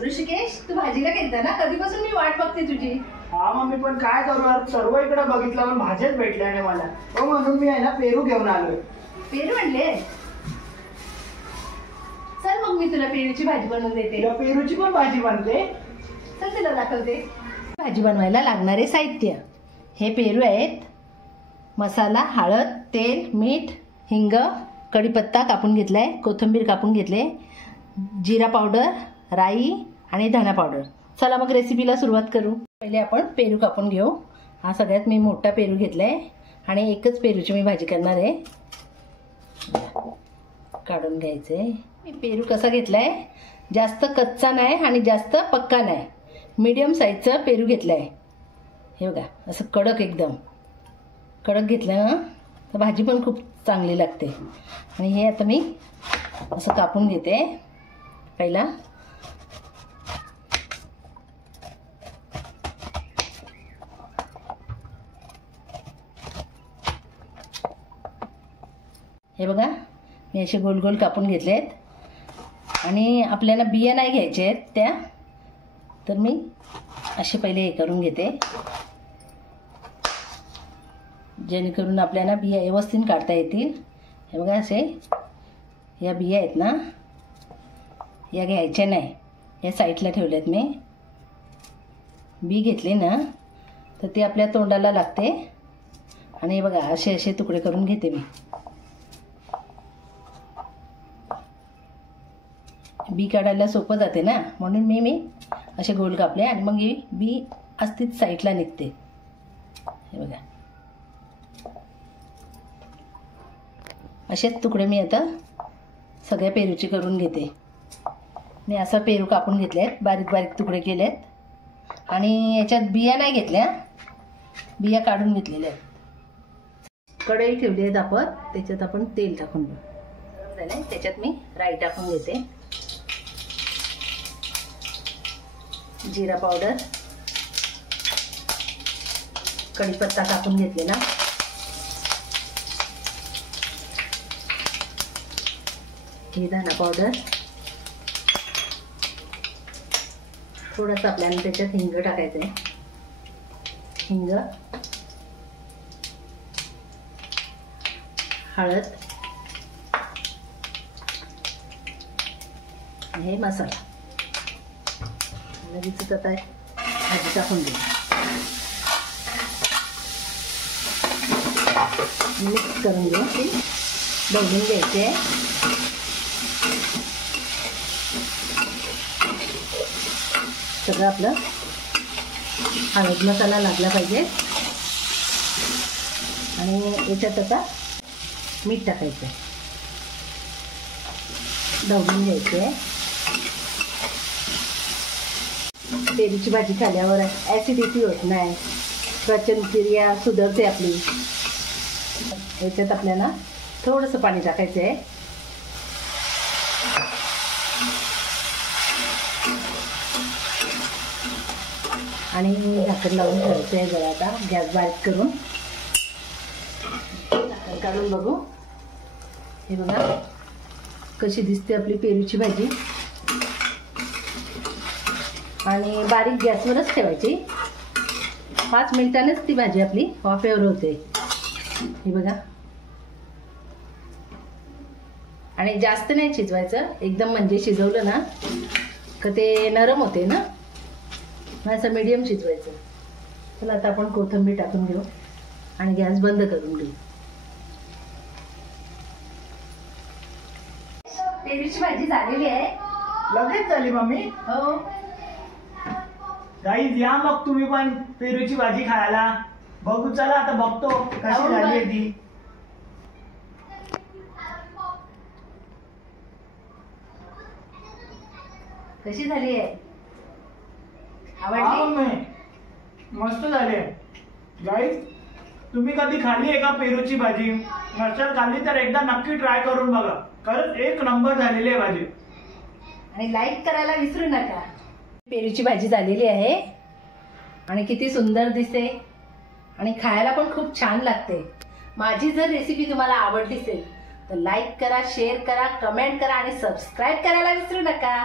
ऋषिकेश, तू भाजीला गेलता ना? कधीपासून मी वाट बघते तुझी. हा मम्मी, पण काय करू यार, सर्व इकडे बघितलं पण भाज्याच भेटल्या नाही मला. हो, म्हणून मी आहे ना पेरू घेऊन आलोय. पेरू आणले? चल मग मी तुला पेरूची भाजी बनवून देते. तुला पेरूची पण भाजी बनते? चल तुला दाखवते. भाजी बनवायला लागणारे साहित्य: हे पेरू आहेत, मसाला, हळद, तेल, मीठ, हिंग, कढीपत्ता कापून घेतलाय, कोथिंबीर कापून घेतले, जिरा पावडर, राई आणि धना पावडर. चला मग रेसिपीला सुरुवात करू. पहिले आपण पेरू कापून घेऊ. हा सगळ्यात मी मोठा पेरू घेतलाय आणि एकच पेरूची मी भाजी करणार आहे. काढून घ्यायचे. मी पेरू कसा घेतलाय, जास्त कच्चा नाही आणि जास्त पक्का नाही, मीडियम साईजचा पेरू घेतलाय. हे बघा, असं कडक, एकदम कडक घेतलं ना तर भाजी पण खूप चांगली लागते. आणि हे आता मी असं कापून घेते. पहिला हे बघा, मी असे गोल गोल कापून घेतलेत. आणि आपल्याला बिया नाही घ्यायच्या आहेत त्या, तर मी असे पहिले हे करून घेते, जेणेकरून आपल्याला बिया व्यवस्थित काढता येतील. हे बघा, असे या बिया आहेत ना, या घ्यायच्या नाही, या साईडला ठेवल्यात मी. बी घेतले ना तर ते आपल्या तोंडाला लागते. आणि हे बघा, असे असे तुकडे करून घेते मी. बी काढायला सोपं जाते ना, म्हणून मी असे गोल कापले. आणि मग ही बी असतीच साईडला निघते. हे बघा, असेच तुकडे मी आता सगळ्या पेरूचे करून घेते. मी असा पेरू कापून घेतलेत, बारीक बारीक तुकडे केलेत. आणि याच्यात बिया नाही घेतल्या, बिया काढून घेतलेल्या आहेत. कढई ठेवली आहे तापत, त्याच्यात आपण तेल टाकून घेऊ. त्याच्यात मी राई टाकून घेते, जिरा पावडर, कढीपत्ता कापून घेतलेला, हे धना पावडर, थोडंसं आपल्याला त्याच्यात हिंग टाकायचं आहे. हिंग, हळद, हे मसाला. लगेच आता भाजी टाकून घेऊ. मिक्स करून घेऊ. ते ढवळून घ्यायचे. सगळं आपलं हळद मसाला लागला पाहिजे. आणि याच्यात आता मीठ टाकायचं, ढवळून घ्यायचे. पेरूची भाजी खाल्ल्यावर ॲसिडिटी होत नाही, पचनक्रिया सुधारते आपली. याच्यात आपल्याला थोडंसं पाणी टाकायचं आहे. आणि झाकण लावून ठेवायचं आहे. जरा आता गॅस बारीक करून झाकण काढून बघू. हे बघा कशी दिसते आपली पेरूची भाजी. आणि बारीक गॅसवरच ठेवायची. 5 मिनिटांनीच ती भाजी आपली वाफेवर होते. हे बघा, आणि जास्त नाही शिजवायचं, एकदम म्हणजे शिजवलं ना का ते नरम होते ना, असं मीडियम शिजवायचं. चला आता आपण कोथिंबीर टाकून घेऊ आणि गॅस बंद करून घेऊ. पेरूची भाजी झालेली आहे. लगेच झाली मम्मी? हो. गाईज या मग तुम्ही पण पेरूची भाजी खायला. बघू, चला आता बघतो कशी झाली आहे ती. कशी झाली आहे? आवडली? मस्त झाली आहे. गाईज तुम्ही कधी खाल्ली आहे का पेरूची भाजी? नसेल खाल्ली तर एकदा नक्की ट्राय करून बघा. खरंच एक नंबर झालेली आहे भाजी. आणि लाईक करायला विसरू नका. पेरूची भाजी झालेली आहे आणि किती सुंदर दिसते आणि खायला पण खूप छान लागते. माझी जर रेसिपी तुम्हाला आवडली असेल तर लाईक करा, शेअर करा, कमेंट करा आणि सबस्क्राईब करायला विसरू नका.